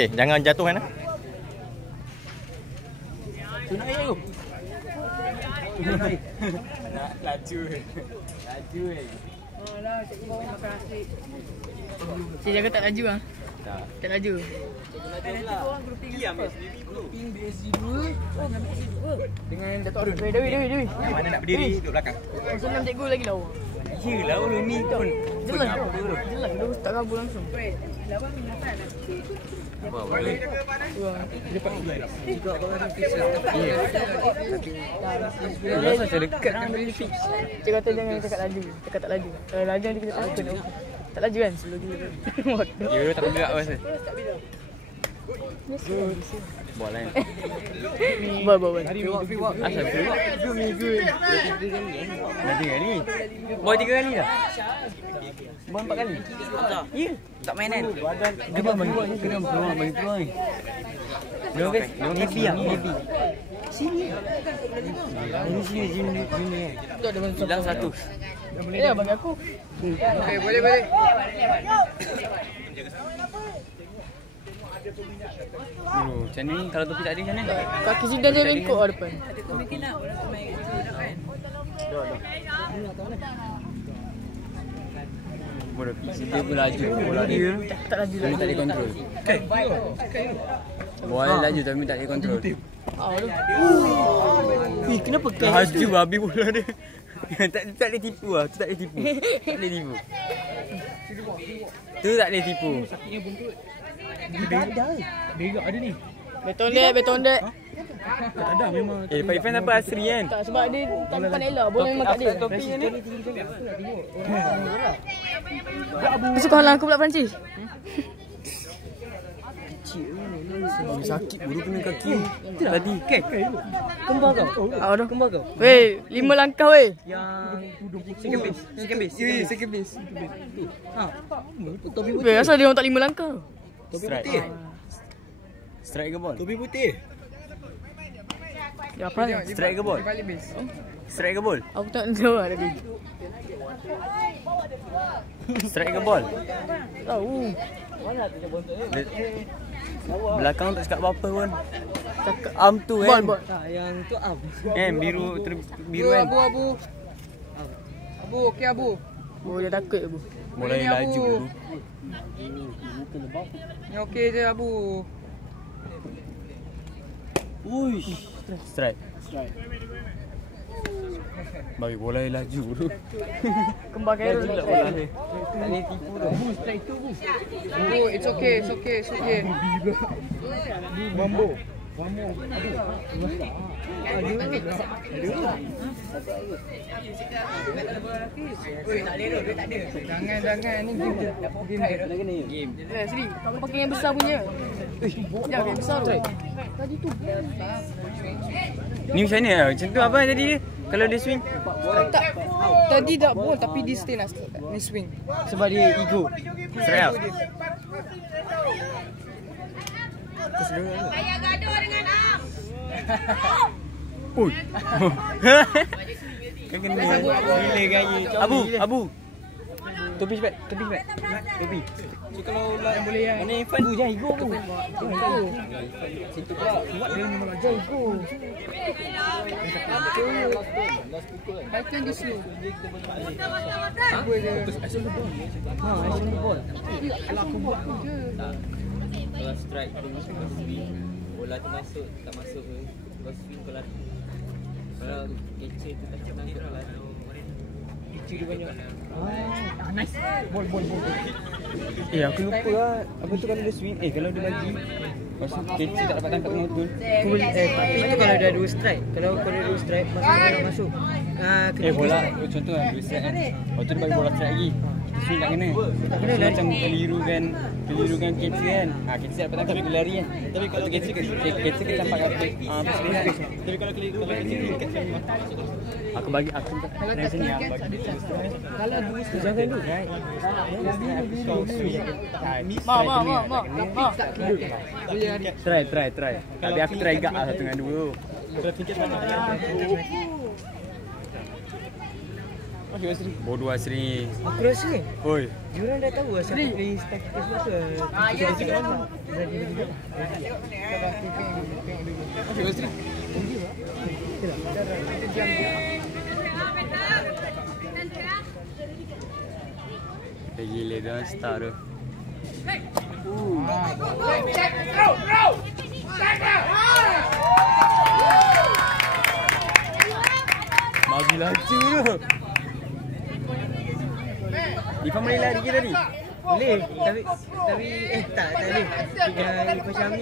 Okey, jangan jatuh kan. Tunai aku. Nak laju. Laju Alah, cikgu bawa makan nasi. Cik jaga tak laju ah. Tak laju. Nanti korang grouping apa? Grouping BSG2. Oh, dengan BSG2. Dengan Datuk Arun. Dewi. Mana nak berdiri duduk belakang. Oh, senang cikgu lagi lawa. Yelah, lu ni pun. Jelas dia tak kabur langsung. Lawan minatan nanti. Apa boleh? Cepat. Juga barang kisah. Rasa macam dekat dengan beli fix. Cik kata jangan cakap laju. Cakap tak laju. Kalau laju nanti kita takut. Tak laju kan? Slow gila. Ya, tak berat rasa. Buat lain. Bawa. Asal free walk? 2 minggu. Dah 3 kali. Bawa 3 kali dah? Bawa 4 kali? Ya. Tak main kan? Kena bagi peluang ni. Dia guys, happy lah, happy. Sini. Ini sini. Tu ada macam Hilang 100. Ya, bagi aku. Okey, boleh. Macam ni, kalau topi tak ada macam mana? Kaki Zidane dia lengkok lah depan. Bola pitch dia pun laju. Bola dia Tak laju tapi tak boleh kontrol. Bola laju tapi tak boleh kontrol. Kenapa Laju habis bola dia. Tak boleh tipu lah. Tu tak boleh tipu. Tak boleh tipu. Tu tak boleh tipu. Berak ada ni. Beton dek. Tak ada memang. Pak Irfan apa asri kan? Tak, sebab dia tak depan Ella. Bola memang kat dia. Topi ni. Besok kau halang aku pula Perancis. Sakit buru kena kaki. Tadi. Kembar kau. Aduh. Kembar kau. Weh, 5 langkah weh. Yang second base. Ha. Topi Weh, asal dia orang tak 5 langkah? putih. Strike ke ball? Topi putih. Ya, apa? Strike ke ball? Strike ke ball? Aku tak tahu lah tadi. Strike ke ball? Tahu. Belakang tak cakap apa-apa pun. Cakap arm tu kan. Ball. Yang tu up. Biru kan. Abu, okey Abu. Oh, dia takut Abu. Mulai laju dulu. Ni okey je Abu. Uish. Strike. Bagi bola dia laju dulu. Kembar Carol. Tak boleh tipu dah. Abu, it's okay. Mambo. Jangan ni game. Eh, Sri, kau pakai yang besar punya. Jangan yang besar tu. Tadi tu. Ni macam mana? Macam tu apa tadi dia? Kalau dia swing? Tak. Tadi dah ball tapi dia stay nak ni swing. Sebab dia ego. Strike out. Ayah gaduh dengan Am. Ui. Kau kena gila gaya. Abu. Topi cepat. Topi. So kalau yang boleh yang Mana Irfan? Abu jangan ego Abu. Situ pula buat dia memang jangan ego. I can this slow. Abu je. Action ball. Kalau aku buat tu je. Kalau strike tu kau swing, bola tu masuk tak masuk ke, kau swing kau lari. Kalau catcher tu tak macam kau lari. Kecil dia banyak. Nice. Ball. Aku lupa lah. Apa tu kalau dia swing? Kalau dia lagi masuk catcher tak dapat tangkap dengan betul. Tapi tu kalau dah 2 strike. Kalau kau dah 2 strike, masuk masuk. Bola contoh lah 2 strike kan. Lepas tu dia bagi bola strike lagi. Swing tak kena. So, macam kelirukan catcher kan. Catcher dapat tangkap dia lari kan. Tapi kalau catcher kena campak apa? Tapi kalau catcher aku bagi aku dari sini aku bagi. Kalau dua Jangan dulu. Mak. Try. Tapi aku try gak lah 1 dengan 2. Bodoh Asri. Aku rasa Oi. diorang dah tahu asal aku play tactical semua tu. Ya, kita dah. Gila dah start tu. Bagi laju tu. Ifan boleh lari ke tadi? Boleh, tapi tak boleh. Tinggal Ifan Syami.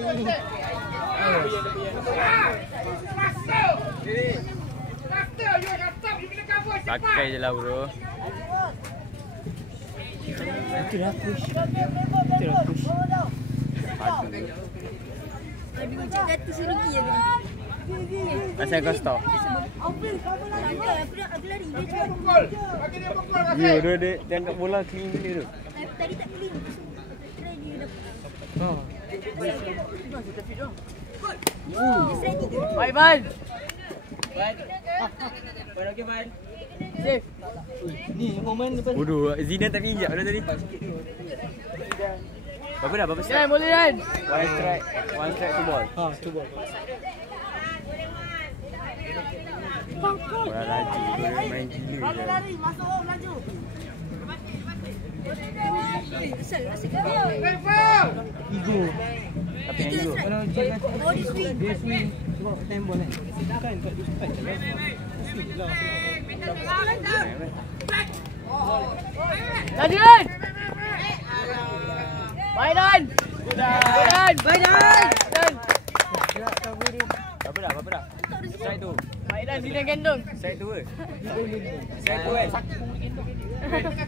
Pakai je lah bro. Itulah push. Lebih macam kata suruki ya tadi. Asal kau stop? Aku lari dia cuma Ya, dia angkat bola clean gila tu. tadi tak clean. Try dia dapat. Oh. Dia strike tiga. Baik, Ban. Pada okey, Man. Safe. Ni komen lepas Bodoh, Zidane tak pijak dah tadi. Berapa dah? Berapa Dan, strike? boleh Dan. One strike two ball. ha, tu bol. Bola laju, dia main gila je. Asal Ego. Apa yang ego? Kalau dia kata body swing. dia swing sebab time ball kan. Kan kat dia strike. Swing lah. Laju Dan. Baik Dan. Dan. Baik Dan. Dan. Berapa dah? Strike tu. Baik Dan, Zidane gendong. Strike tu ke? Strike tu kan?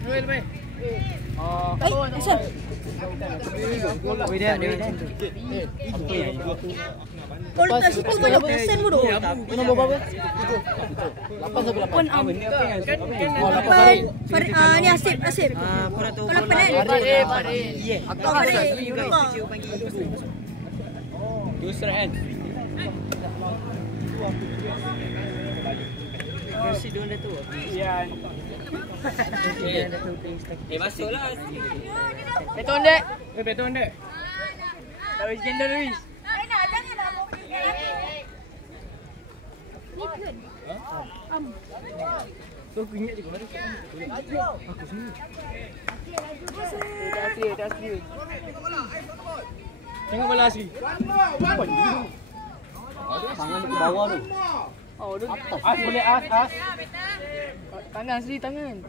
Duel, baik. Asal. Wei dia macam tu. Apa yang ego? Kau letak situ banyak persen bodoh. Nombor berapa? 8 am. Farid ni Asif. Kau dah tahu Kau 8 kan? Farid. Yeah. Kau Farid. Kau panggil ego. Dua strike kan? Mesti dia dah tahu. Masuklah. Beton dek. Beton dek. Luis gendong Luis. So aku ingat je kau ada. Aku sini. Tak asli. Tengok bola asli. Tangan dia ke bawah tu. Oh, dia Boleh as. tangan asli tangan.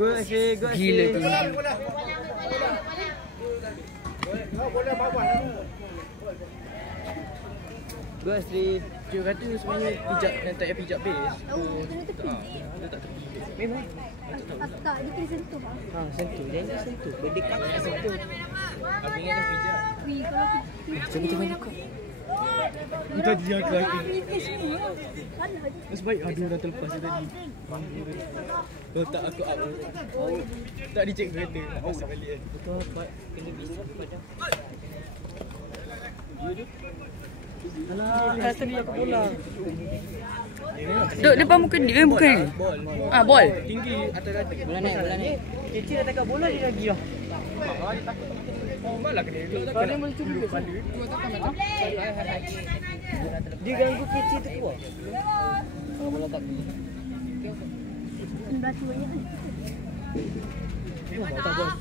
Good asli. Gila tu. Good asli. Dia kata sebenarnya pijak dan tak payah pijak base. Dia tak tepi. Memang. Tak, dia kena sentuh. Ha, sentuh. Jangan sentuh. Berdekat tak sentuh. Aku ingat dia pijak. Wih, kalau aku Coba tengok dekat. Itu dia ke aku. Sebab aduh dah terlepas tadi. Kalau tak aku up. Tak dicek kereta. Nak pasal balik kan. Betul apa? Kena bisa pada. Alah, tadi aku bola. Duk depan muka dia bukan. Bol. Bol. Tinggi atas dada. Bola naik. Kecil dah tangkap bola dia lagi dah. Dia takut. Oh, malah kena elok tak nak boleh cuba pada. Dia ganggu kecil tu keluar. Bola tak pergi. beratu banyak kan. Tak bos.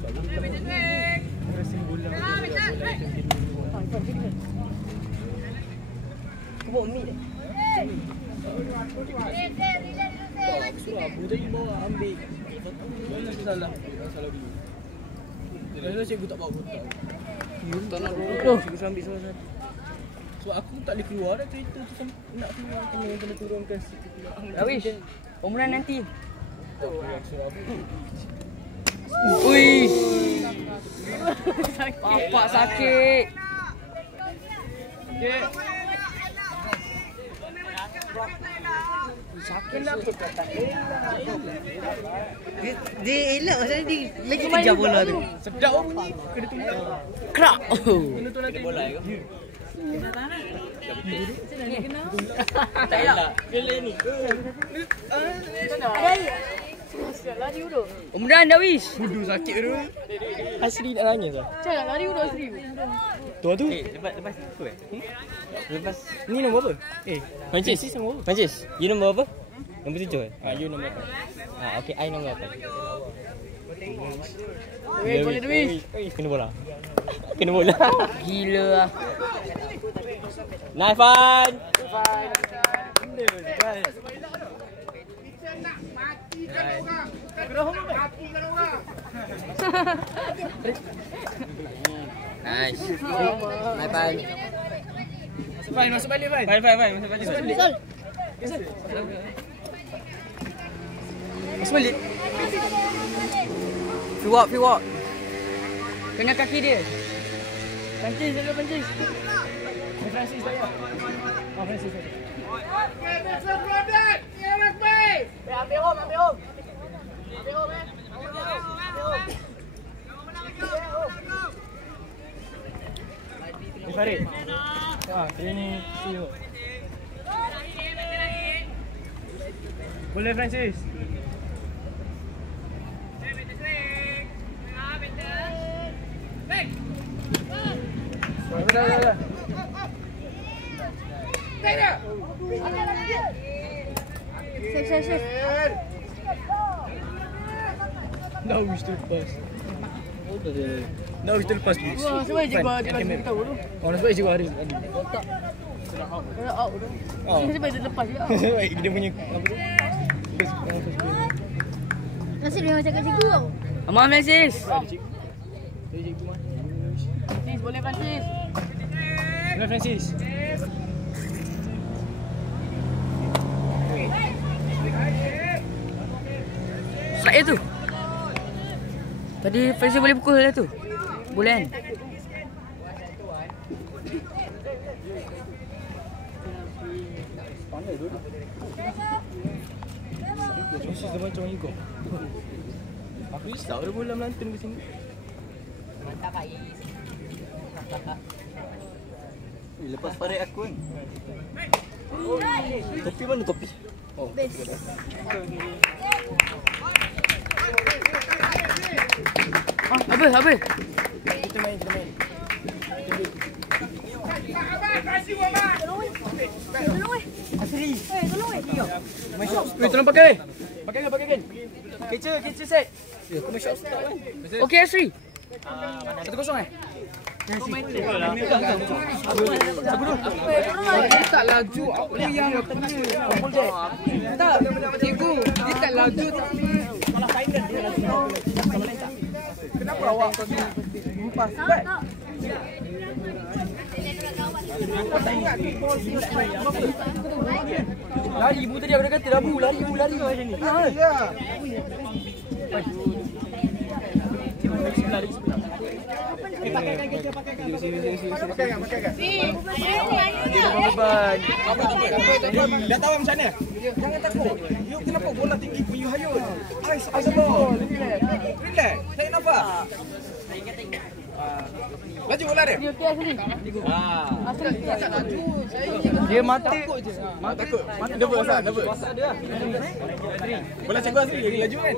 Rasa bola. Kau bawa mid. Surah Abu tadi bawa ambil. Salah dulu. Kalau cikgu tak bawa kotak. Tak nak roll. Cikgu ambil salah satu. Sebab aku tak boleh keluar dah kereta tu sampai nak keluar kena turunkan situ pula. Dawish, umuran nanti. Surah Abu. Ui. Bapak sakit. Okey. Kenapa kata Dia elak pasal dia lagi kejar bola tu. Sedap bunyi. Kena tunggu. Krak. Kena tolak bola ke? Tak elak. Kela ni. Ada air. Lari dulu. Umran dah wish. Budu sakit tu. Asri nak nangis lah. Jangan lari dulu Asri. Tua tu. Lepas tu Lepas Ni nombor apa? Francis. Francis. You nombor apa? Nombor 7 eh? You nombor apa? Okey, I nombor 8. Weh, boleh duit. Kena bola. Kena bola. Gila lah. Nice fun. Nice. Nice fun. Fine, masuk balik Fine. Fine. Masuk balik. Masuk balik. Free walk. Kena kaki dia. Pancis, jaga pancis. Francis tak ya? Francis tak. Ambil home. Ni Farid. Training CEO. Boleh Francis. Dah. Safe. Dah wish terlepas. Dah wish terlepas please. Wah, sebab je gua dia bagi tahu tu. Nasib baik juga hari. Kena out tu. Sebab dia lepas juga. Nasib baik dia punya apa tu? Nasib dia macam kat cikgu tau. Aman Francis. Francis, boleh Francis. Boleh Francis. Saya tu. Tadi Francis boleh pukul lah tu. Boleh kan? Francis dah macam ni kau. Aku risau dia bola melantun ke sini. Lepas Farid aku kan. Topi mana topi? Apa? Kita main. Tolong weh. Tolong pakai. Pakai kan. Kecer set. Aku main shot stop kan. Okey Asri. 1-0 Tak laju. Apa yang tak. Cikgu, dia tak laju tapi malah final dia laju. Kenapa awak empas? Lari ibu tadi aku dah kata dah bu lari macam ni. Ya. Dah tahu macam mana? Jangan takut. You kenapa bola tinggi pun you hayun. Ice the ball. Relax. Tarik nafas. Laju bola dia. Dia okey Asri. Asri tak laju. Dia mati. Takut. Nervous lah. Bola cikgu Asri lagi laju kan?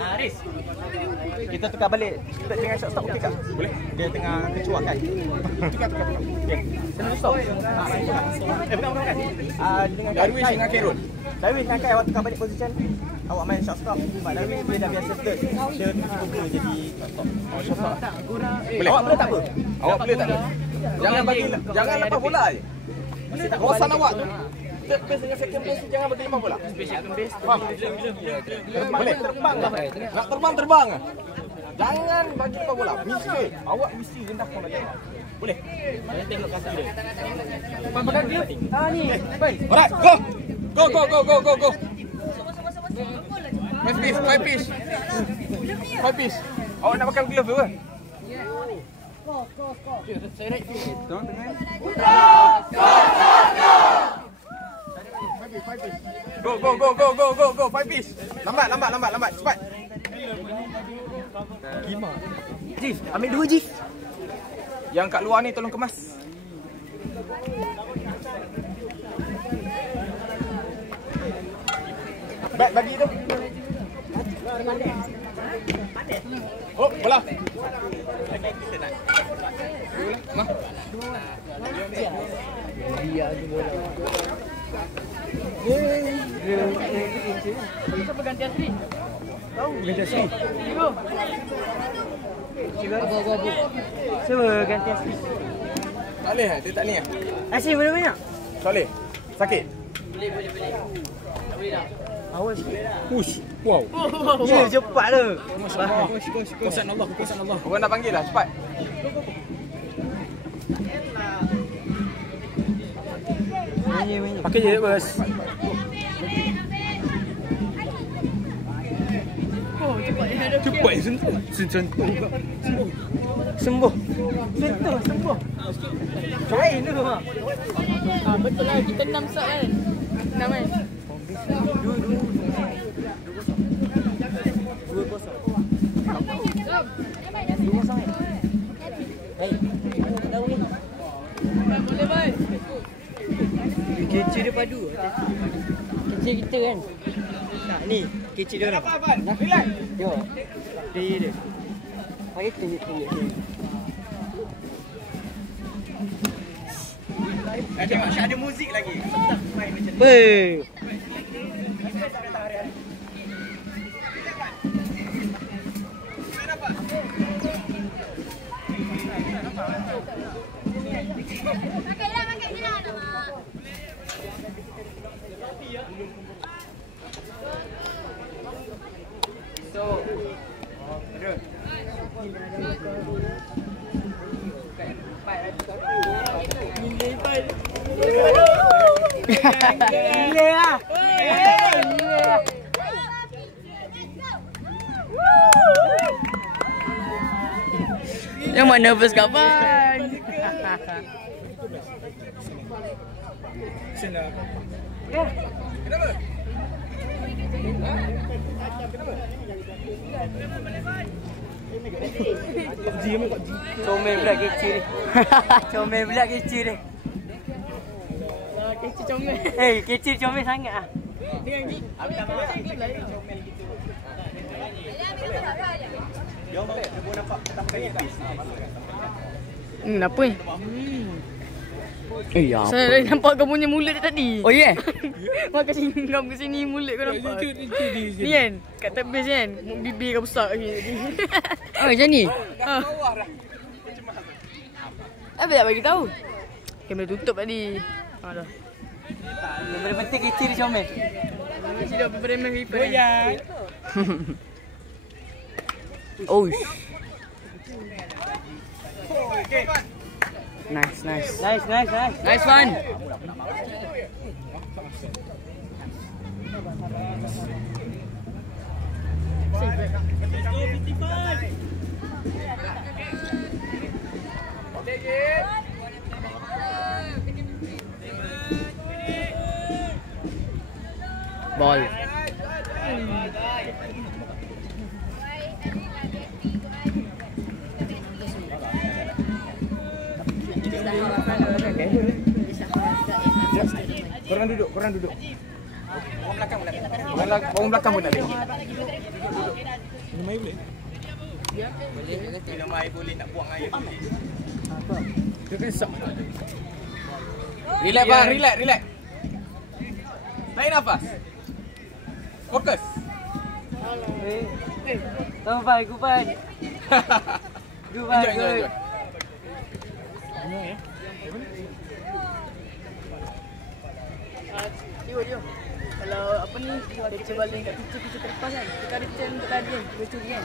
Aris. Kita tukar balik. Kita dengan shot stop okey tak? Boleh. Dia tengah kecuak kan. Tukar. Okey. Sana stop. Bukan. Dengan Darwish dengan Kerol. Darwish dengan Kai awak tukar balik position. Awak main shot stop. Sebab Darwish dia dah biasa third. Dia cuba jadi stop. Shot stop. Boleh. Awak boleh tak apa? Awak boleh tak? Jangan lepas bola je. Kawasan awak tu. Third base dengan second base jangan bagi lepas bola. Second base. Faham? Boleh terbang lah. Nak terbang. Jangan bagi lepas bola. Awak mesti rendahkan balik. Boleh? Saya tengok kaki dia. Pakai dia. Ni. Alright, go. Five piece. Awak nak pakai glove ke? Saya naik. Go. 5 piece. Lambat. Cepat. Jif, ambil 2 Jif. Yang kat luar ni tolong kemas. Baik, bagi tu. Oh, bola. Mah. Siapa ganti Asri? Tahu ganti Asri. Abu. Siapa ganti Asri? Tak boleh dia tak ni ah. Asri boleh banyak? Tak boleh. Sakit. Awas sikit. Push. Wow. Ya, cepat tu. Masya-Allah. Kuasa Allah, kuasa Allah. Orang nak panggil dah, cepat. Pakai je bos. Oh, cepat dia ada. Cepat sentuh. Sembuh. Sembuh. Cair tu. Betul lah kita 6 shot kan. 6 kan. 2-0. Hei, tahu ni. Boleh baik. Kecil dia padu. Kecil kita kan. Nah, ni kecil dia orang. Apa? Relax. Yo. Dia. Pakai tinggi. Ada macam ada muzik lagi. Main macam ni. Weh. Yang mana nervous kawan? Sini. Kenapa? Comel pula kecil ni. Comel pula kecil ni. Kecil comel. Kecil comel sangat ah. Dengan gigi. Jom balik, dia nampak petang ni tak? Apa ni? Ya. Saya nampak kau punya mulut tadi. Oh ya. Makan singgam ke sini mulut kau nampak. Ni kan, kat tebis kan, bibir kau besar lagi. Macam ni. Bawah dah. Apa tak bagi tahu? Kamera tutup tadi. Dah. Yang paling penting kecil dia comel. Kecil dia bermain hiper. Goyang. Oh. Nice. Nice one. Ball. Korang duduk. Orang belakang pun tak boleh. Minum air boleh? Minum air boleh, nak buang air boleh. Dia kesak. Relax bang, relax. Tarik nafas. Fokus. Good. Enjoy. Tengok. Kalau apa ni, dia balik kat picture terlepas kan. Kita ada chance untuk tadi kan, kita curi kan.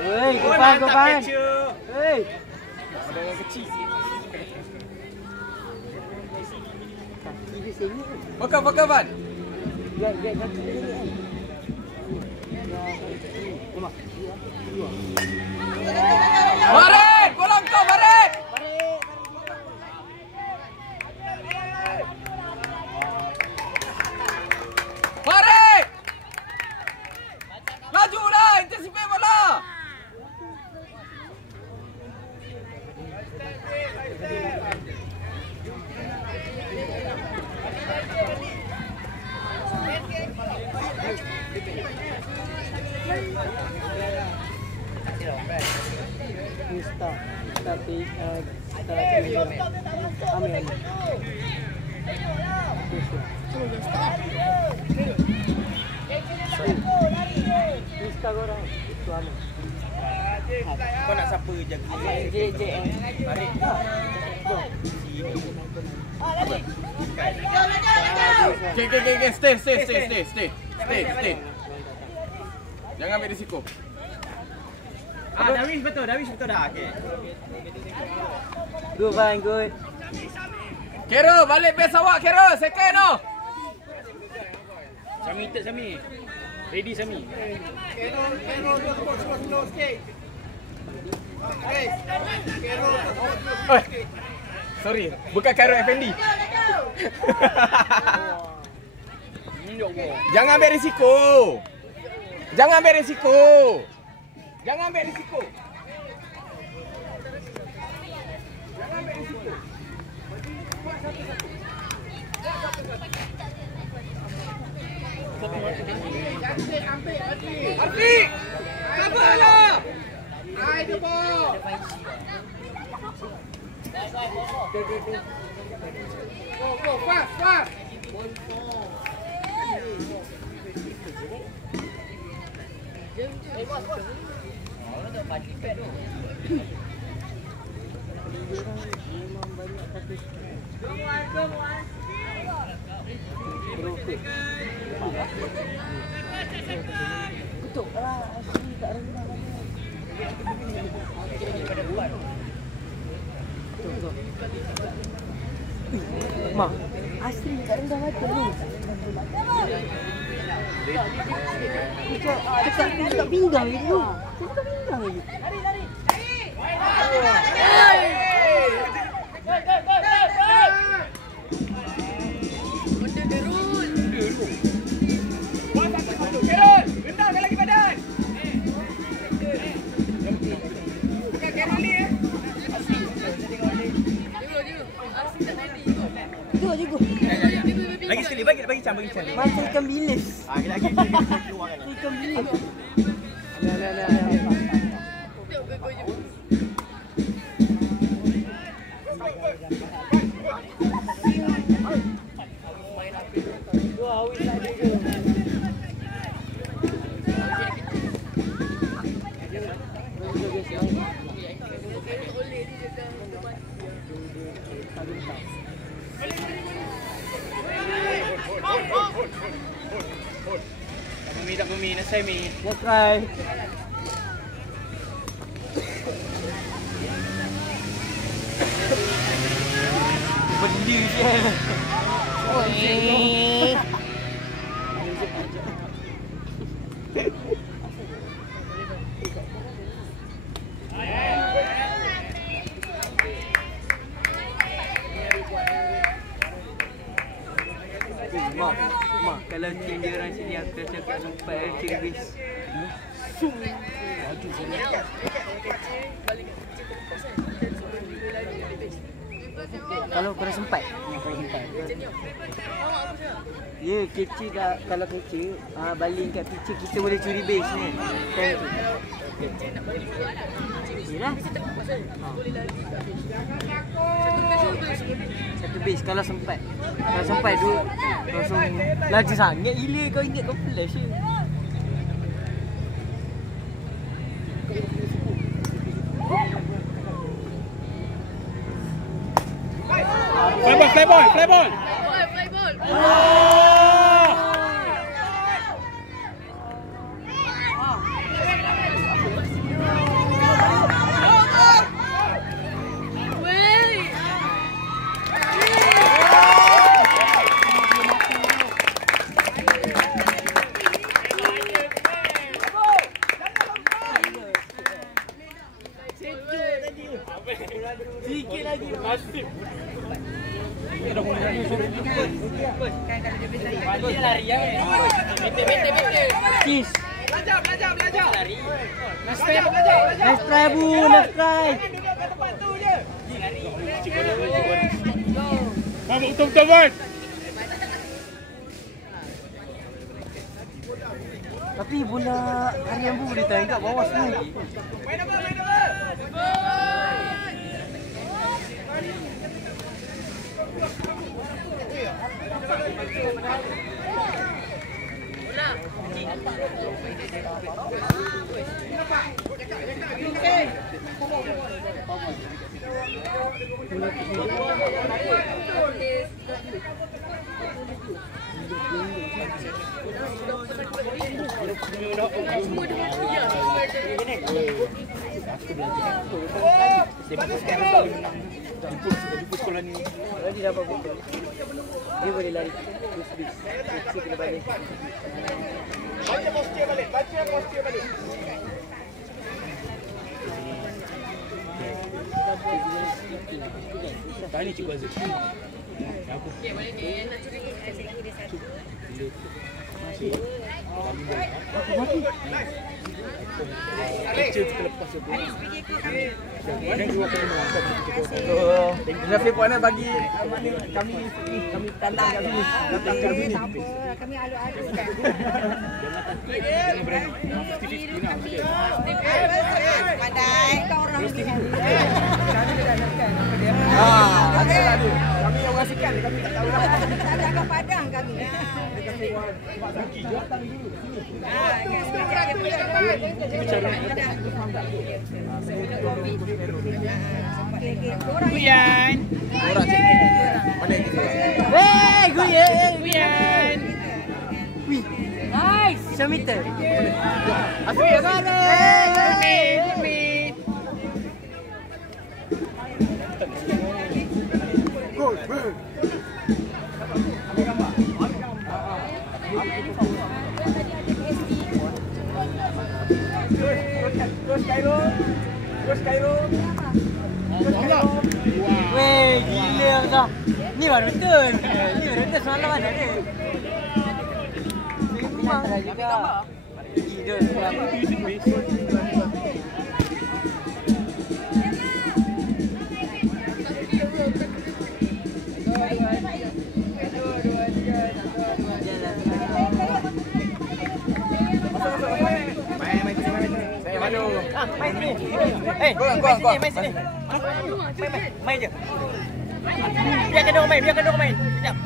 Hei, kupan. Hei. Ada yang kecil. Fokus Van. Baret, bola kau Baret. Baret. Lajulah, intensifkan bola. Star. Tapi Amin. Star orang itu Amin. Kau nak siapa jaga? JJM. Tarik. Okay. Stay. Jangan ambil risiko. Darwish betul dah. Okay. Good, fine, good. Kero, balik base awak, Kero. Second no. Sami tak Sami. Ready Sami. Sorry, bukan Kero Effendi. Jangan ambil risiko. Arfi! Sabarlah! Hai tu bol. Go, fast. Mak, asli kat rendah mata ni. Dekat pinggang lagi tu. Dekat pinggang lagi. Lagi sekali, bagi Cam. Macam ikan bilis. Lagi keluar kan. Ikan bilis. Tak bumi, nasai mi. Let's try. Benda je. Mak, kalau tim dia orang sini aku rasa aku sempat kira base. Kalau kau sempat. Ya, kecil dah. Kalau kecil, baling kat pitcher kita boleh curi base ni. Time tu. Yalah. Satu base kalau sempat. Kalau sampai dua langsung laju sangat gila kau ingat kau flash je. Play ball. Fly ball. Sikit lagi. Nasib. Dia lari ya. Bete. Kiss. Belajar. Lari. Let's try bu, let's try. Mabuk betul-betul, Bun. Tapi bola harian bu boleh tarik kat bawah sini. Main apa? Jumpa sekolah ni. Dia dapat pukul. Dia boleh lari. Dia kena balik. Baca posture balik. Tadi cikgu Azul. Okey, boleh ni. Nak curi saya kira satu. Terima kasih Puan bagi kami tantang kat sini. Datang kat sini. Kami alu-alu kan. Pandai kau orang ni. Ada tadi. Kami yang rasikan, kami tak tahu lah. Tak ada kat Padang kami. Guyan. Orang cik. Mana kita? Hey, Guyan. Nice. 100 meter. Asri, Terus Cairo. Weh, gila kau. Ni baru betul. Semalam ada ni. Memang juga. Tidur semalam. Main sini. Main sini. Main je. Biarkan orang main. Kejap.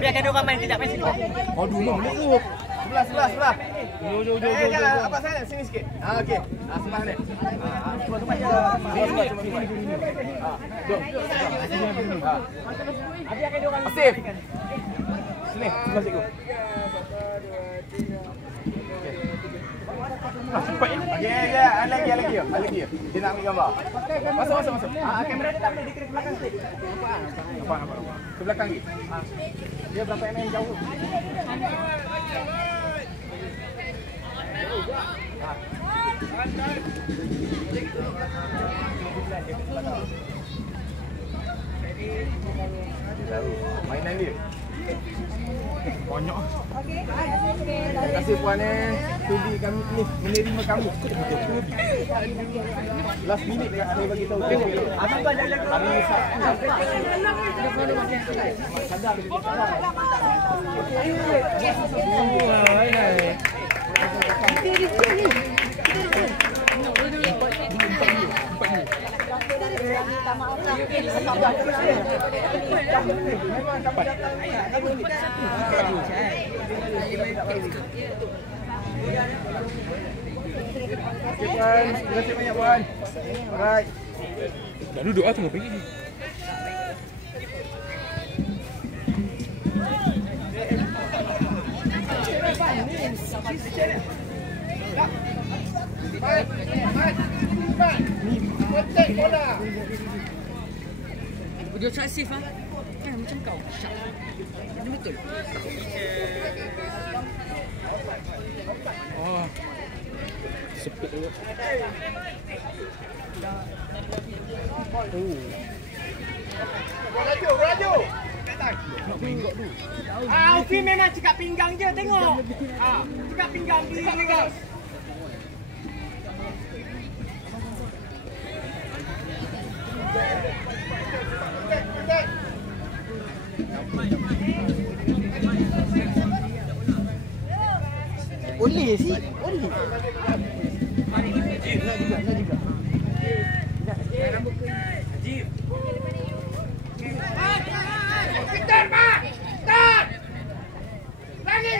Biarkan orang main kejap. Main sini. Aduh, mana tu? Sebelah. Jom. Jangan abang sana sini sikit. Okey. Sebelah ni. Sebelah je. Jom. Biarkan orang Asif. Sini, sebelah cikgu. Cepat ya. Okey, lagi. Dia nak ambil gambar. Masuk. Kamera dia tak boleh dikira ke belakang sikit. Nampak. Ke belakang ni. Dia berapa mm jauh? Mainan dia. Banyak. Terima kasih Puan sudi kami ni menerima kami. Last minute saya bagi tahu. Abang tu ada lagi. Puan, terima kasih banyak Puan. Alright. Dah duduk lah tengah pergi. Dia tak safe ah. Kan macam kau. Ini betul. Oh. Sepit tu. Raju. Alfi memang cakap pinggang je, tengok. Cakap pinggang dia. Boleh sih, boleh. Start, Pak! Start! Lagi!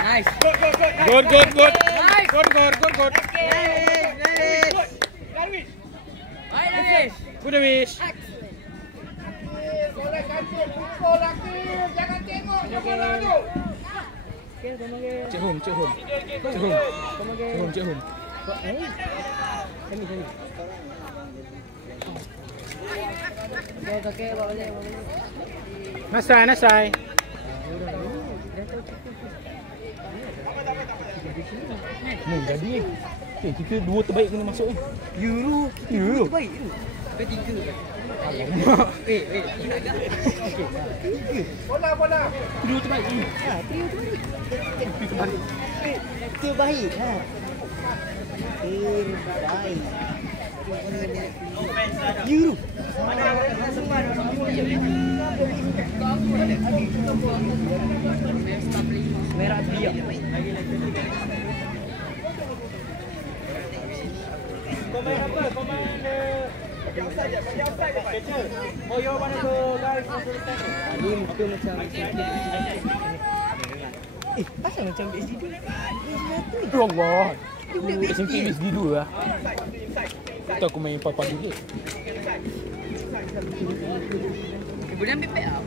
Nice. Good. Good. Nice. Good wish. Cik Hum. Nice try. Jadi kita dua terbaik kena masuk ni. Euro. Terbaik tu. Ketiga. Alamak. Bola. Dua terbaik ni. Terbaik. Euro. Merah biak. Oh, you want to go guys? Ini muka macam pasal macam SD2. Allah. SMP SD2 lah. Tu aku main papa dulu. Boleh ambil pet lah.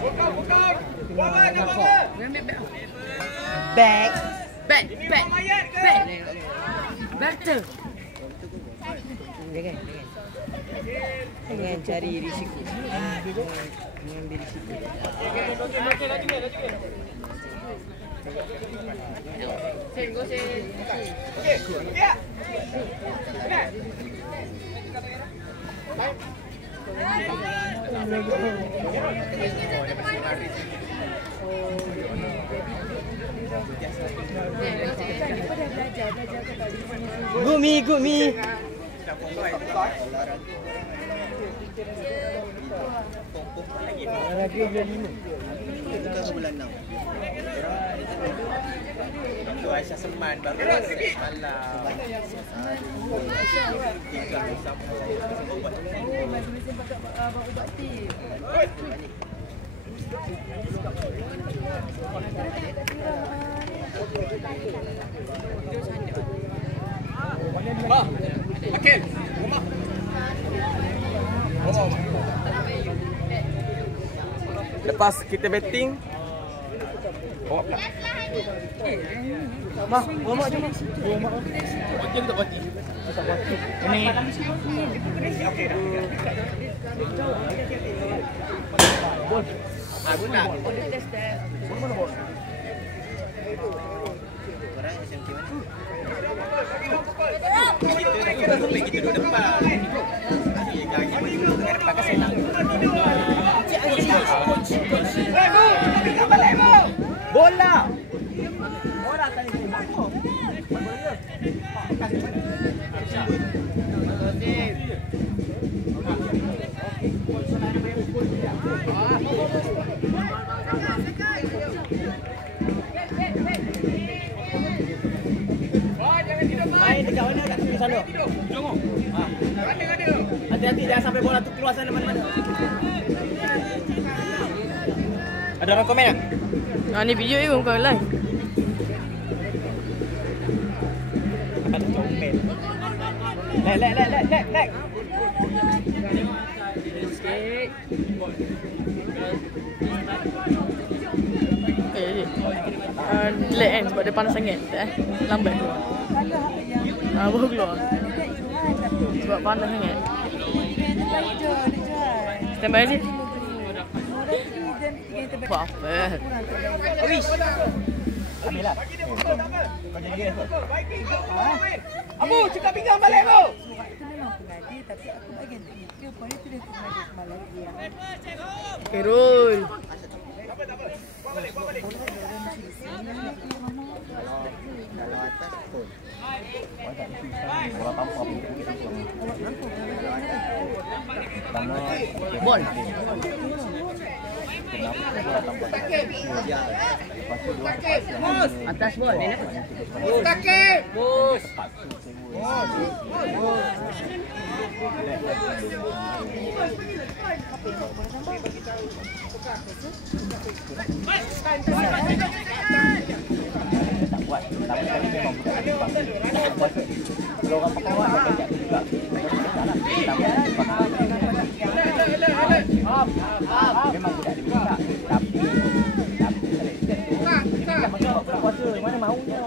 Bukan. Bola. Boleh ambil pet lah. Back. Better. Jangan cari risiko. Mengambil risiko. Good me. Olahraga bulan 5. Kita ke bulan 6. Tu Aisyah Seman baru semalam. Masing-masing bawa bakti. Okey. Lepas kita betting, bawa pula. Mamak je. Dia tak parti. Ini. Okey dah. Bol. Guna. Mana bol? Orang SMK mana? Kita duduk depan. Kaki dengan depan ke senang. Bola. Bola tadi tembak. Main dekat mana kat tepi sana? Jom. Hati-hati jangan sampai bola tu keluar sana mana-mana. Ada orang komen tak? Ni video je bukan live. Ada komen. Lek. Lag kan sebab dia panas sangat. Lambat keluar. Baru keluar. Sebab panas sangat. Standby je. Buat apa? Wish. Ambil lah. Kau jadi dia. Abu, cakap pinggang balik tu. Tapi aku bagian tiga poin tu dia kena semalam dia. Kerul. Kalau atas pun. Bola tampar pun. Bol. Kenapa bola tampar? Atas bol. Kaki. Bos. Tak buat. Tapi kalau memang budak Jepang. Kalau orang pekawan dia kejap juga. Memang budak dia minta. Tapi macam buat puasa. Mana mahunya?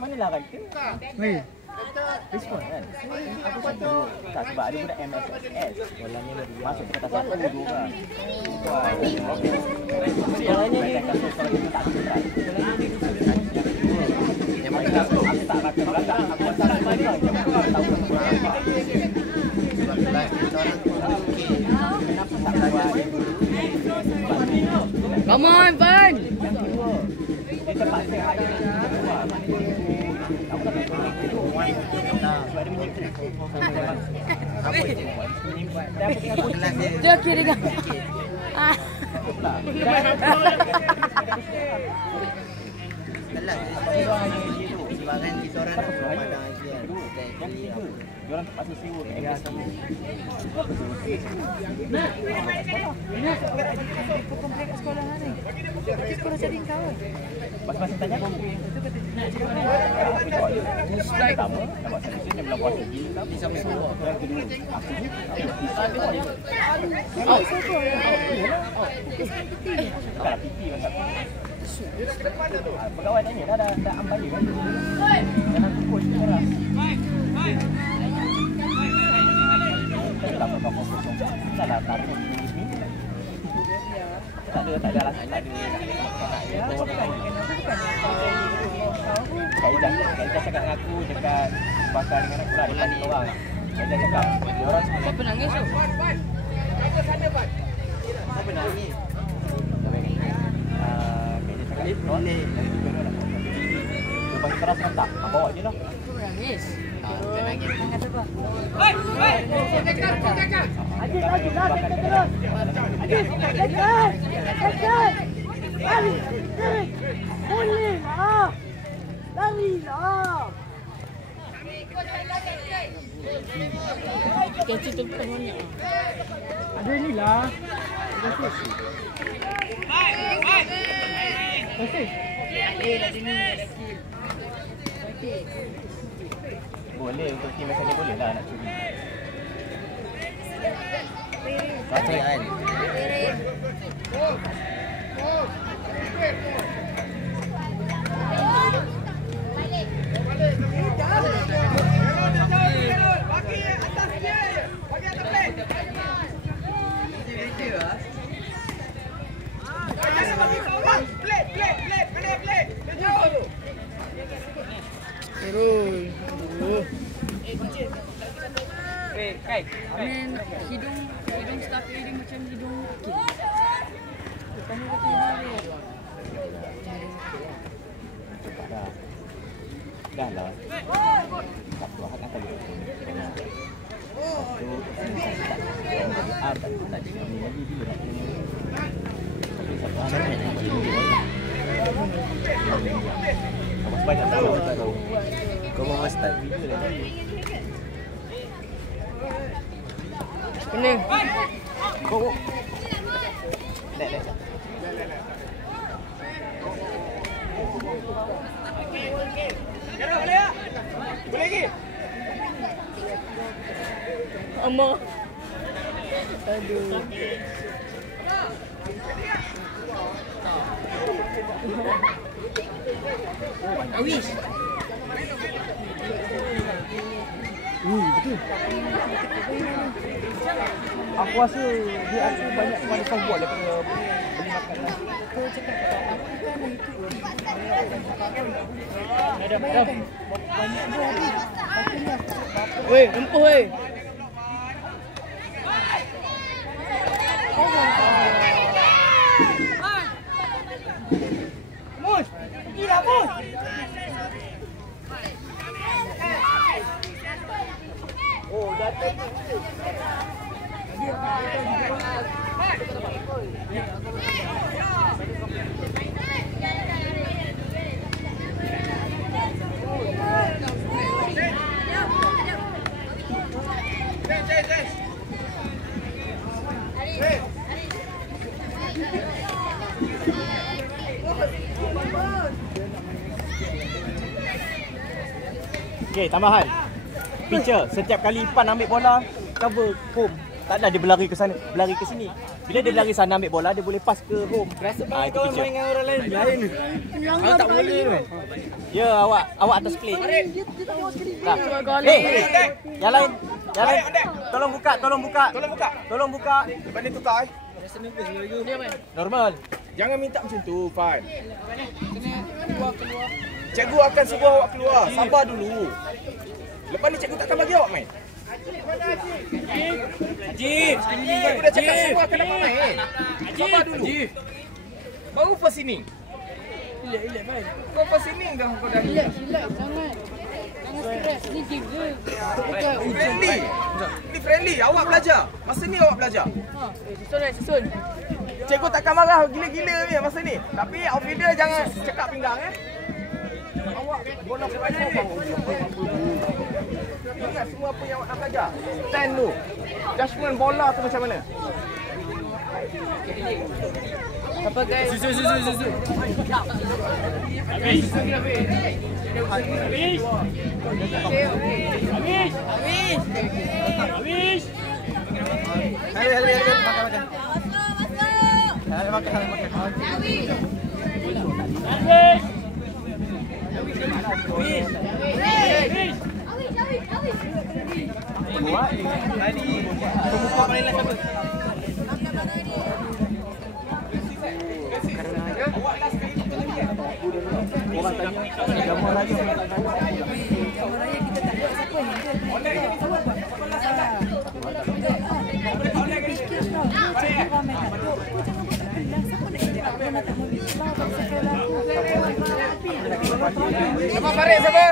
Mana lah kan? Weh. Respon kan? Aku pun tak sebab ada budak MSS. Masuk ke kata satu dulu orang. Sekolahnya dia tak sekolah. Yang mana aku tak rasa belakang. Aku tak rasa belakang. Tahu kenapa tak buat? Come on, Van. Dia terpaksa hire aku tak tahu. Sebab dia menyimpan. Apa itu? Dia kira dia. Sebagian kita orang nak mana aja. Diorang terpaksa sewa ke MSC. Komplek sekolah mana? Sekolah cari kawan. Masa tanya aku. Strike pertama dapat servis yang bulan puasa gila tapi sampai semua. Yang kedua aku kalau PT macam pegawai tanya dah ambil kan. Jangan pukul orang. Tak apa kosong. Tak ada taruh ni. Tak ada rasa tak ada. Kaidah cakap dengan aku, cakap bakal dengan aku lah depan orang. Kaidah cakap, dia orang semua. Siapa nangis tu? Siapa nangis? Kaidah cakap, boleh. Lepas terus rentak, bawa je lah. Siapa nangis? Dia nangis. Kecil tu bukan banyak. Ada ni lah. Boleh untuk tim macam ni boleh lah nak curi. Baca kan. Kai, main hidung staff dia macam hidung kecil. Depan ni kata Dah lah. Tak tahu hak akan betul. Banyak tahu. Kau mau start. Pening. Kau. Lek. Boleh lagi. Amor. Aduh. Awis. Betul. Aku rasa dia aku banyak wanita buat daripada beli makan lah. Kau cakap aku kan itu. Banyak dia ni. Aku ni aku cakap. Weh, empuh weh. Mus, gila Mus. Oh, datang. Okey, tambahan. Pitcher, setiap kali Ipan ambil bola, cover home. Tak ada dia berlari ke sana, berlari ke sini. Bila dia berlari sana ambil bola, dia boleh pass ke home. Rasa Itu baik kau pitcher. main dengan orang lain. Kau tak boleh tu. Ya, awak atas plate. Tak. Gol. Yang lain. Tolong buka. Lepas ni tukar Normal. Jangan minta macam tu, Fan. Cikgu akan suruh awak keluar. Sabar dulu. Lepas ni cikgu takkan bagi awak main. Cikgu dah cakap semua akan dapat main. Sabar dulu. Baru first inning. Relax, Fan. Kau first inning dah kau dah. Relax, jangan. Jangan stres. Ni game je. Friendly. Ni friendly. Awak belajar. Masa ni awak belajar. Susun. Cikgu takkan marah gila-gila ni masa ni. Tapi outfielder jangan cekak pinggang Awak bola kepada ingat semua apa yang awak nak belajar. Stand tu. Judgement bola tu macam mana? Apa guys? Susu. Habis. Siapa Farid siapa?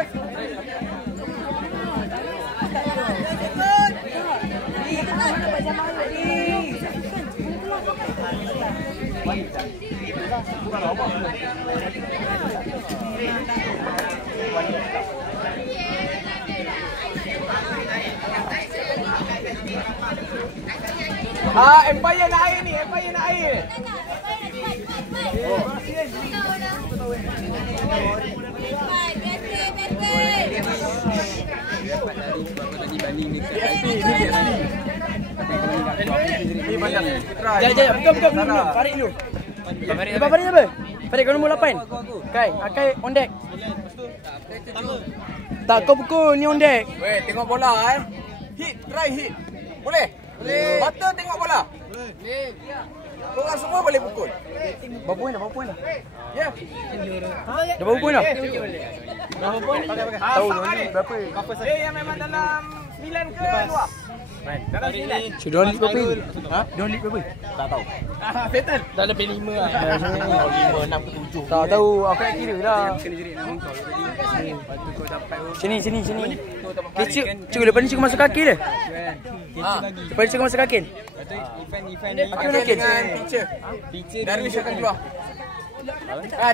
Empire nak air ni, Empire nak air. Jap. Bukan. Farid dulu. Farid apa? Farid kau nombor 8. Akai on deck. Tak kau pukul ni on deck. Weh, tengok bola Try hit. Boleh? Batal tengok bola. Boleh. Korang semua boleh pukul. Berapa poin dah? Ya. Dah berapa poin dah? Berapa poin? Tahu berapa? Yang memang dalam 9 ke luar? Dalam 9. So, dia lead berapa? Dia lead berapa? Tak tahu. Settle. Dah lebih 5 lah. 5, 6 ke 7. Tak tahu, aku nak kira lah. Sini. Cikgu lepas ni cikgu masuk kaki dia. Lepas ni cikgu masuk kaki. Aku nak kaki dengan pitcher. Darwish akan keluar.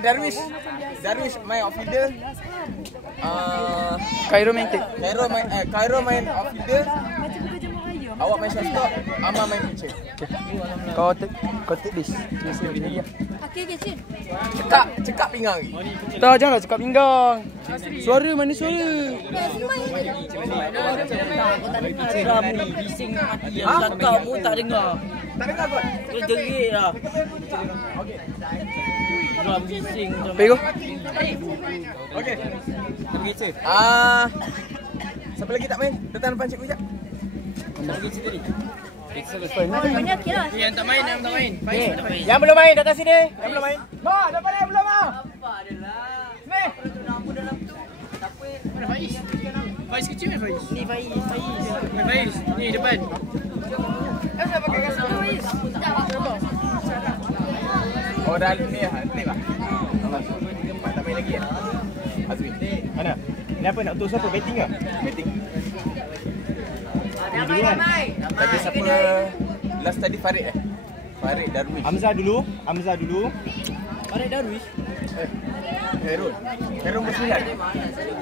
Darwish main outfielder. Cairo main take. Cairo main outfielder. Awak main shortstop, Amar main pitcher. Kau take this. Sini. Okey, Cik. Cekak pinggang lagi. Tak, janganlah cakap pinggang. Suara, mana suara? Bising mati yang cakap pun tak dengar. Tak dengar kot? Dia jerit lah. Drum bising. Pergi kau. Okey. Siapa lagi tak main? Datang depan cikgu sekejap. Banyak okey lah. Yang tak main. Yang belum main datang sini. Yang belum main. Ma, dapat yang belum ah? Faiz kecil kan Faiz? Ni Faiz. Ni depan. Oh, dah ni lah. Tip lah. Tak main lagi Azmi. Mana? Ni apa nak untuk siapa? Batting ke? Meeting. Tapi siapa last tadi Farid Farid Darwish. Hamzah dulu. Farid Darwish. Khairul bersembilan.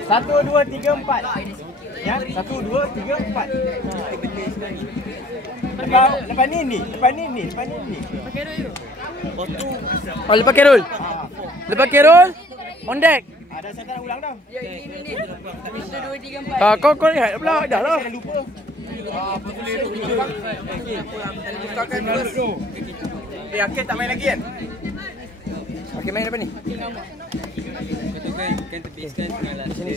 1, 2, 3, 4. Ya, 1, 2, 3, 4. Lepas ni. Oh, lepas Cairul. On deck. Ada saya tak nak ulang dah. Ya, ini. 1, 2, 3, 4. Kau lihat pula dah lah. Saya lupa. Tukarkan terus. Akhir tak main lagi kan? Okey, main apa ni? Kan tepiskan tinggal Sini.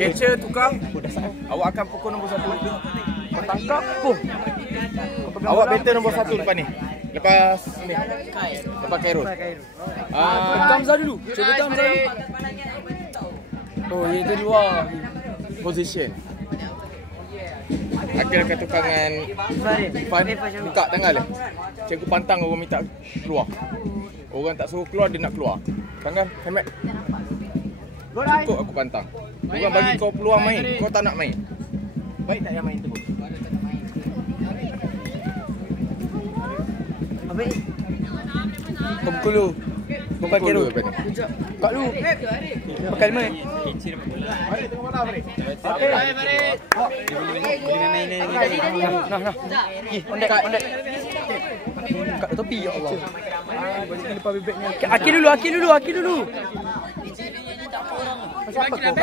Catcher tukar. Awak akan pukul nombor 1. Kau tangkap. Awak battle nombor 1 lepas ni. Lepas ni. Lepas Khairul. Hamzah dulu. Cuba Hamzah dulu. Oh, dia tu luar. Position. Akhir akan tukar dengan Fan. Buka tangan lah. Cikgu pantang orang minta keluar. Orang tak suruh keluar, dia nak keluar. Tangan, Hamad. Cukup aku pantang. Orang bagi kau peluang main, kau tak nak main. Baik tak yang main tu? Apa ni? Kau pukul dulu. Kau pakai dulu. Kau dulu. Pakai 5 minit. Baik, tengok bola Farid. Okey. Boleh main lagi. Nah. Ondek. Kat tepi ya Allah. Lepas bebeknya. Aki dulu. Siapa kau?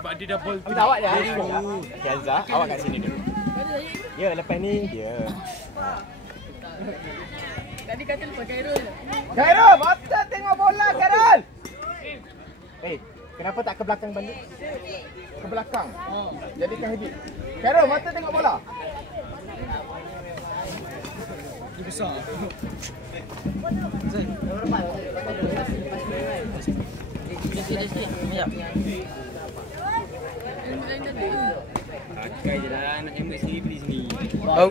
Sebab dia dah ball tu. Awak dia. Okey Azza, awak kat sini dulu. Ya, lepas ni dia. Tadi kata lupa Khairul. Khairul, mata tengok bola Khairul. Kenapa tak ke belakang balik? Ke belakang. Jadikan heading. Khairul, mata tengok bola. Dia besar. Pakai je lah, nak tembak sini, beli sini. Oh.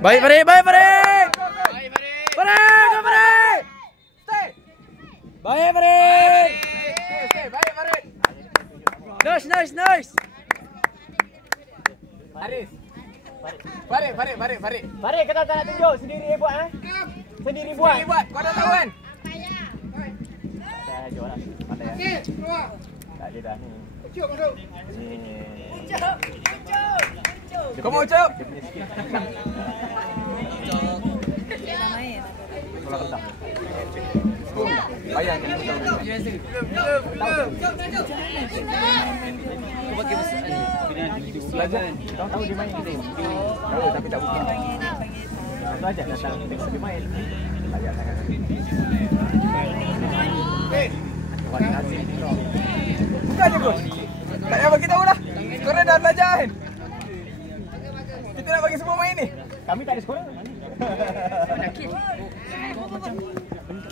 Baik Farid. Baik Farid. Stay. Baik Farid. Stay. Baik Farid. Nice. Farid, kata tak nak tunjuk. Sendiri buat Sendiri buat. Kau dah tahu kan? Dah jom lah. Pandai ya. Tak ada dah ni. Kau mau ucap? Dia punya sikit. Bola rendah. Bayang kan. Kau pakai besar ni. Belajar. Tahu dia main kita. Tahu tapi tak buka. Satu aja datang dia main. Ayat sangat. Buka je bro. Tak payah bagi tahu dah. Korang dah belajar kan? Kita nak bagi semua main ni. Kami tak ada sekolah.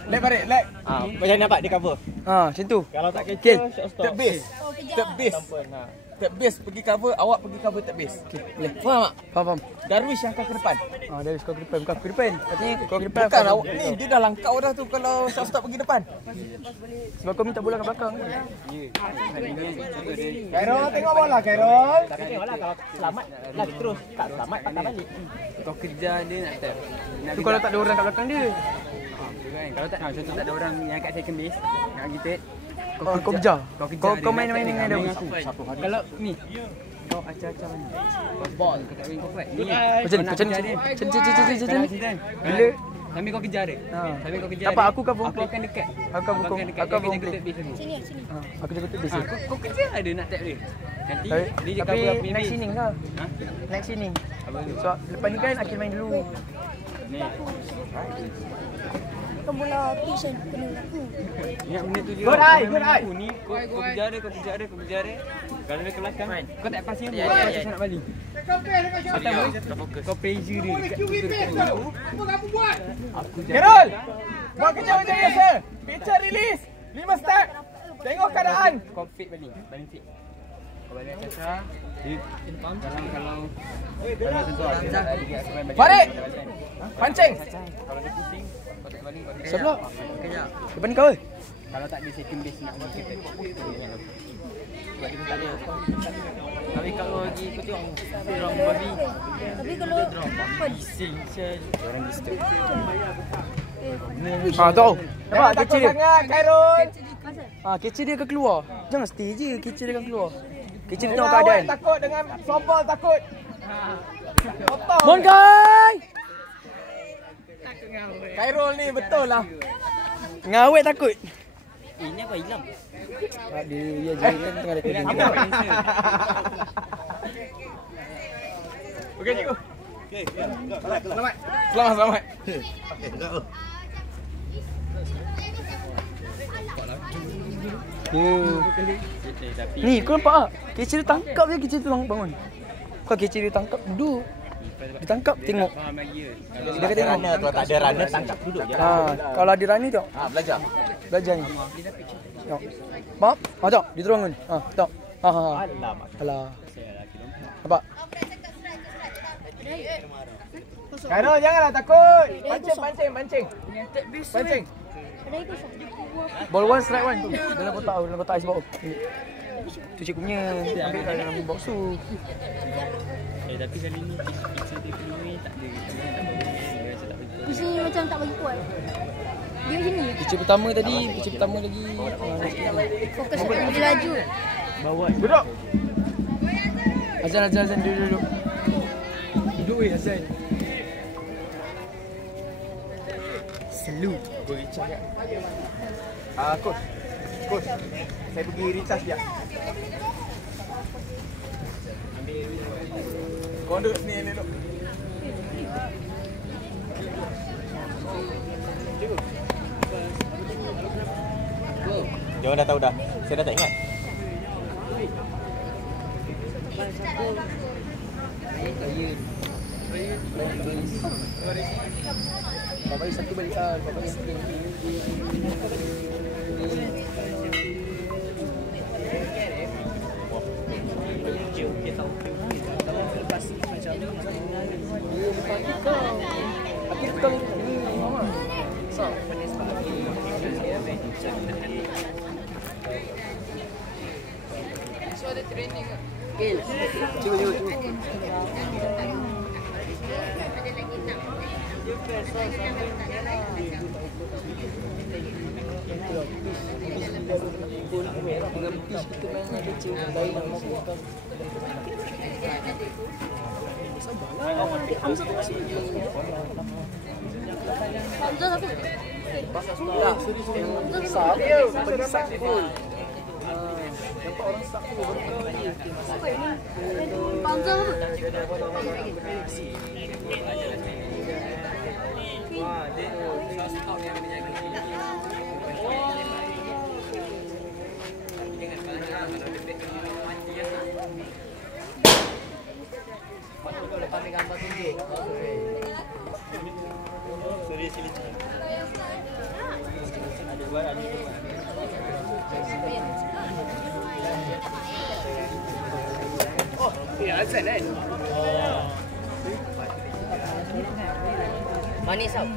Leg Farid, leg. Macam nampak dia cover. Macam tu. Kalau tak Okey. kecil, shot stop. Third base. Third base pergi cover, awak pergi cover third base. Okey, boleh. Faham tak? Faham. Darwish yang akan ke depan. Dari kau ke depan, bukan ke depan. Katanya kau ke depan. Bukan awak ni, dia dah langkau dah tu kalau shot stop pergi depan. Sebab kau minta bola kat belakang. Khairul tengok bola Khairul. Tapi tengoklah kalau selamat lagi terus. Tak selamat patah balik. Kau kejar dia nak tap. Tu kalau tak ada orang kat belakang dia. Kan? Kalau tak, contoh tak ada orang yang kat second base nak agitate. Kau kejar. Kau main dia. dengan dia. Kalau ni kau acah-acah mana? Kau ball kau tak boleh kau fight. Ni. Macam ni. Bila sambil kau kejar dia. Sambil kau kejar. Tak apa, aku cover. Aku akan dekat. Aku cover. Sini. Aku jaga tu base. Kau kejar dia nak tap dia. Nanti dia je Tapi cover apa next inning lah. Next inning. So lepas ni kan Akil main dulu. Ni. Kau bola pitch kan kena aku. Ingat benda tu je. Good eye. Ni kau kejar dia. Kalau dia ke belakang, kau tak pasti dia kau nak balik. Kau pressure dia dekat tu. Khairul, buat kerja macam biasa. Pitcher release. 5 step. Tengok keadaan. Kau fit balik fit. Kau balik acah. Kalau Farid, pancing. Kalau dia pusing, kau tak balik. Siap pula. Kejar. Depan kau. Kalau tak ada second base nak buat kita. Sebab dia tak ada. Tapi kalau lagi kau tengok orang babi. Tapi kalau open Bising saya orang disturb. Tahu. Nampak kecil dia. Sangat Khairul. Kecil dia akan keluar. Jangan stay je, kecil dia akan keluar. Kecil dia tengok keadaan. Takut dengan softball takut. Mon guy. Khairul ni betul lah. Ngawet takut. Ini apa hilang? Dia kan tengah recording. Okey cikgu. Okey, selamat. Selamat. Okey, gerak. Ni kau nampak tak? Kecil dia tangkap je, kecil tu bangun. Kau kecil dia tangkap duduk. Dia tangkap tengok. Dia kata runner, kalau tak ada runner tangkap duduk je. Kalau ada runner tengok. Belajar. Belajar ni. Tengok. Mak, tengok. Dia turun kan. Tengok. Alamak. Alah. Nampak? Khairul janganlah takut. Pancing. Ball one, strike one. Dalam kotak ais bawah. Tu cikgu punya. Ambil dalam box tu. Tapi kali ni picture dia kedua ni tak ada. Picture ni macam tak bagi kuat. Dia macam ni. Picture pertama tadi lagi. Fokus kat dia laju. Bawa. Duduk. Azan duduk. Duduk weh Azan. Salute. Gua recharge kan. Coach. Saya pergi recharge sekejap. Kau duduk sini ni duduk. Dia orang dah tahu dah. Saya dah tak ingat. Bapak satu balik bapak satu. Manis tau.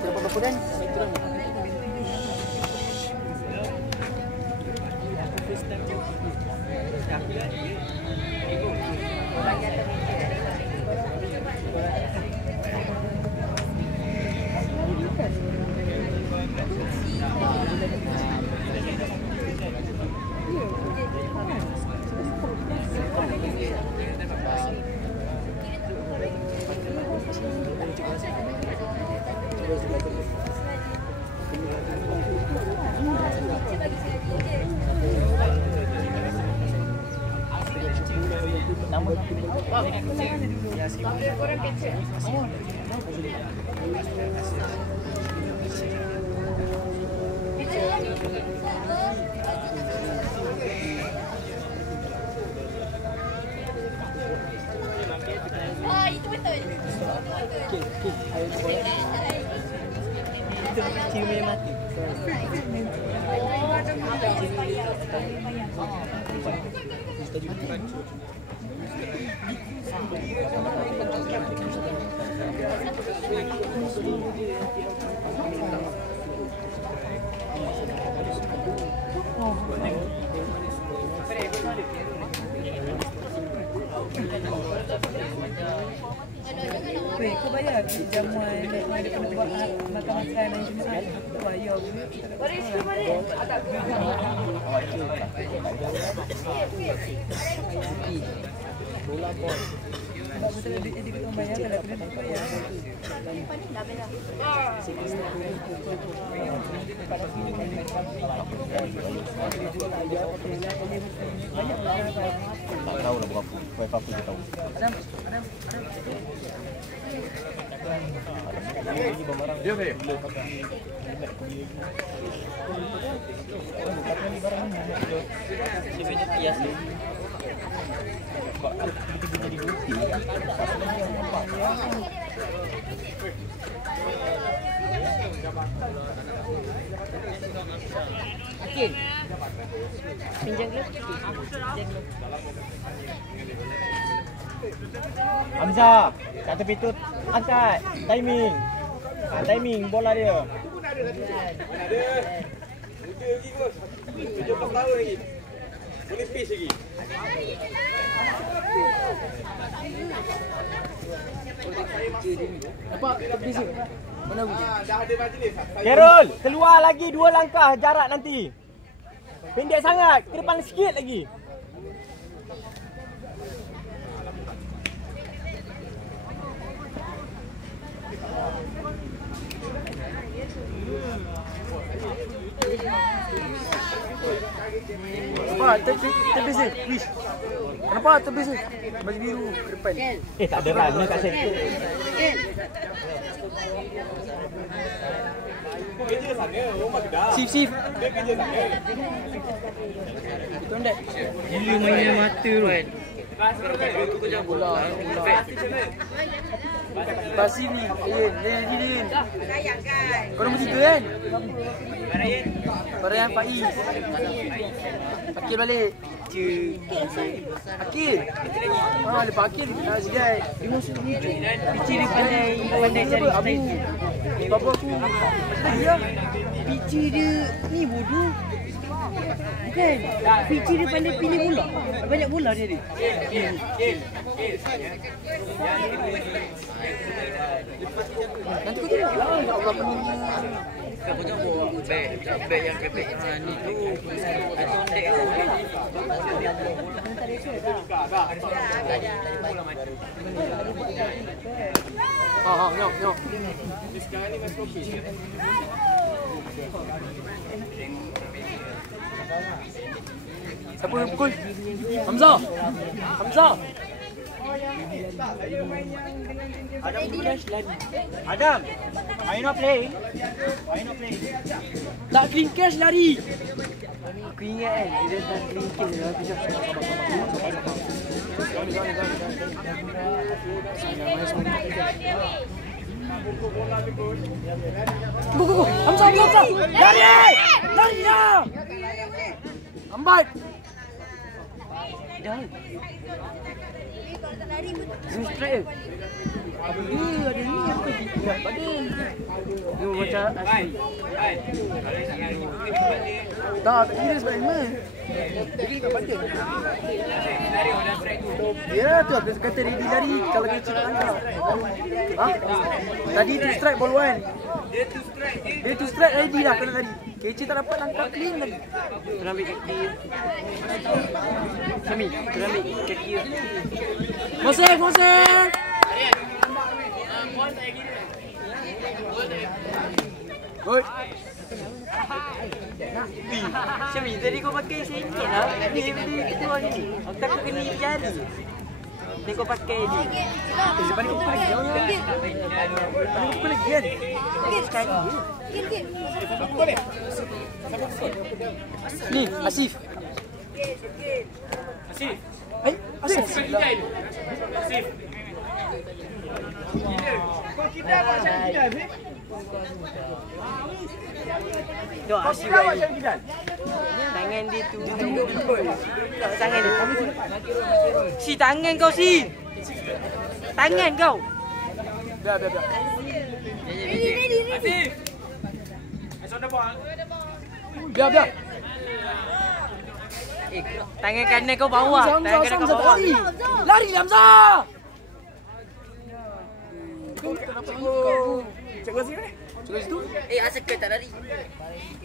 Berapa dan? Itu betul. Cium yang mati. kau bayar jamuan yang dia kena buat makan-makan hari Jumaat. Kau bayar pun. Bola bol. Sebab betul dia kena bayar kalau kena bayar. Tak tahu lah berapa. Berapa aku je tahu. Dia saya. Okey. Pinjam dulu. Hamzah, kat tepi tu angkat. Timing. Timing bola dia. Muda lagi bos. 17 tahun lagi. Boleh pace lagi. Nampak tepi sini. Mana bunyi? Dah ada majlis. Carol, keluar lagi 2 langkah jarak nanti. Pendek sangat, ke depan sikit lagi. Nampak tepi sini. Wish. Nampak tepi sini. Baju biru ke depan. Tak ada run kat center. Kerja sana, rumah kedai. Sif. Dia kerja sana. Betul tak? Gila mainan mata tu kan. Bola. Pasti ni. Din. Kau nombor 3 kan? Parayan Faiz. Akil balik. Akil. Lepas Akil Zidat. Dia masuk muncul. Pici dia pandai cari Abu. Bapa aku. Dia Pici dia ni bodoh. Bukan. Pici dia pandai pilih bola. Banyak bola dia ada. nanti kau tengok lah. Ya Allah penuhnya. Kau jangan bawa beg yang kebeg ni tu. Ondek tu. Nyok. Sekarang ni masih okey. Siapa yang pukul? Hamzah. Adam, are you not playing? Tak clean cash lari. Aku ingat kan dia dah clean case dah habis. Go. Hamzah. Lari dah. Lambat. Dah. Zoom straight je. Ada ni apa buat badan. Dia macam asli. Tak kira sebab lima. Jadi tak badan. Ya tu aku kata ready lari kalau kecil langkah. Tadi tu strike ball one. Dia tu strike ready dah kena lari. Kecil tak dapat langkah clean lagi. Kena ambil kaki dia. Sami, kena ambil kaki dia. Moses. Good. Sami, tadi kau pakai RM1 lah. Ni itu orang ni. Aku takut kena jari. Ni kau pakai ni. Lepas ni kau pukul lagi. Kau pukul lagi kan? Sekali je. Ni, Asif. Asif. Tengok Asif lagi. Tangan dia tu. Tangan dia. Si tangan kau si. Tangan kau. Dah. Ready. Biar. Tangan kanan kau bawah. Tangan kanan kau bawah. Lari Hamzah. Cikgu sini ni. Terus tu, asal kau tak lari?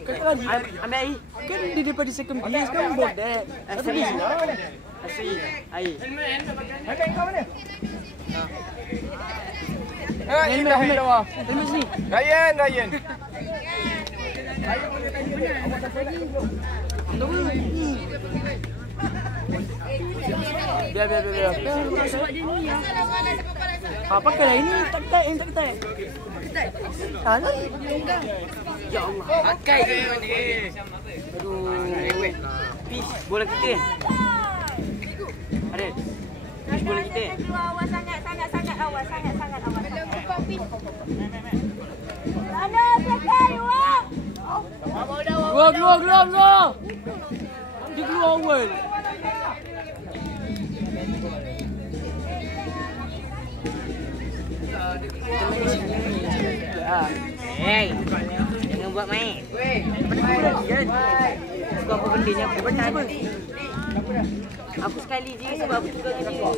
kau tak lari. Ambil air. Kan dia daripada second place kan bodek. Satu place lah. Asyik. Air. Helmet kau mana? Helmet bawah. Helmet sini. Ryan. Biar. Pakai lah ini. Tak ketat. Tangan. Ya Allah. Pakai je ni. Aduh. Peace bola kita. Ada. Peace bola kita. Awas sangat awas. Mana pakai wah. Keluar. Dia keluar awal. Hey, jangan buat main. Suka apa benda ni aku buat nanti. Aku sekali je sebab aku suka dengan dia.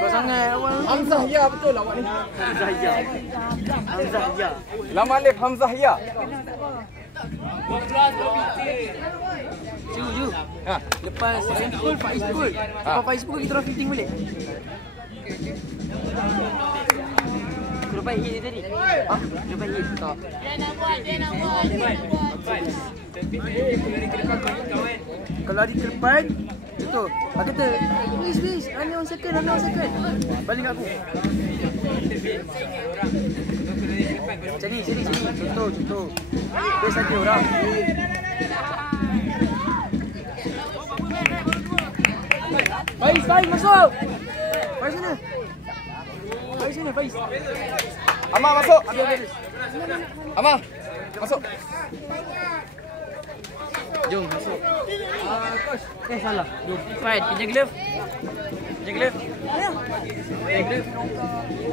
Kau sangat awal. Hamzah ya betul awak ni. Hamzah ya. Lama Alif Hamzah ya. Ju. Ha. Lepas Saiful, Faiz pukul. Lepas Faiz pukul kita orang fitting balik. Kau lepas hit dia tadi? Lepas hit? Tak. Dia nak buat. Kalau lari ke depan, betul. Aku kata, please, hanya 1 second. Balik kat aku. Sini. Contoh. Best saja orang. Faiz masuk. Faiz sini. Amar masuk. Amar masuk. Jom masuk. Salah. Jom. Fight. Pinjam glove.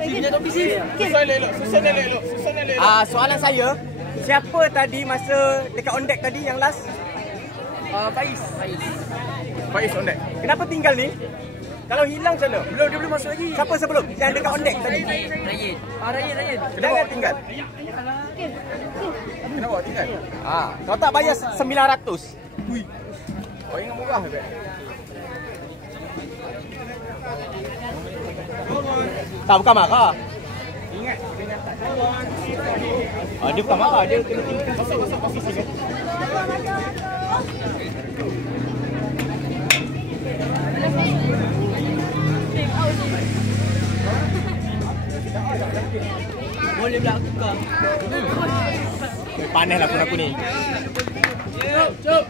Pinjam topi sini. Susun elok. Soalan saya, siapa tadi masa dekat on deck tadi yang last? Faiz on deck. Kenapa tinggal ni? Kalau hilang macam mana? Dia belum masuk lagi. Siapa sebelum? Yang dekat on deck tadi? Ryan. Jangan tinggal. Kenapa awak tinggal? Kau tak bayar 900. Kau ingat murah ke? Tak, bukan marah. Ingat. Dia bukan marah, dia kena tinggal. Masuk posisi dia. Boleh pula aku kau. Panas lah aku ni. Jom.